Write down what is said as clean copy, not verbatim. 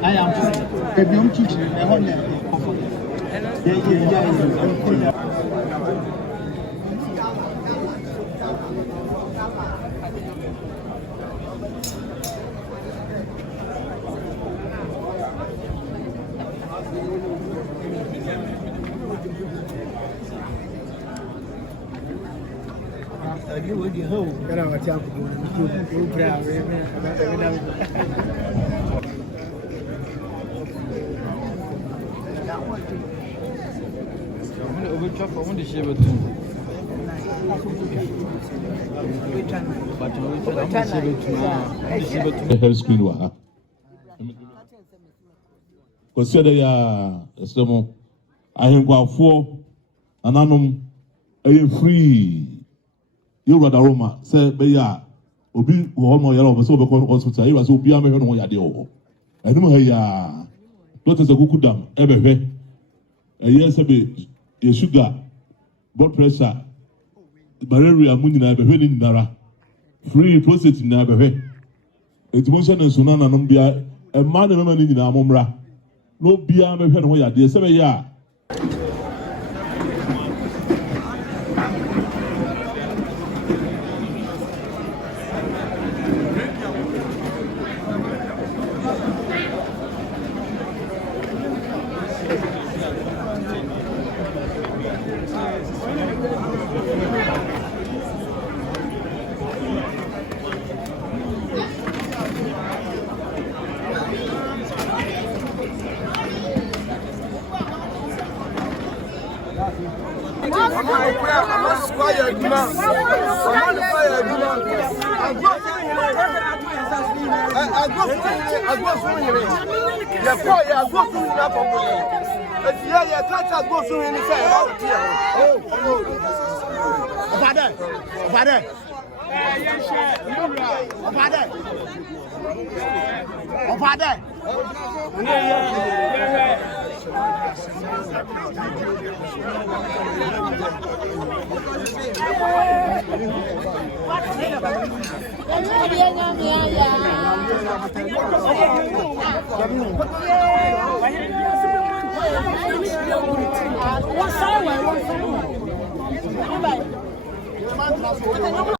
I am a young teacher. You would be home. Get out of town. You proud. Screen wa consider ya estemo ahenkwafo ananom free you rather Roma say be ya obi wo mo yara obo so be ko hospital you say obi amehwe no yade o enum ha ya doctor say kukudam ebehwe yes be your sugar blood pressure malaria mu nyina ebehwe ni ndara free prostate na ebehwe etimo na so na nanom bia e ma na mama ni nyina amomra no bia amehwe no yade say be ya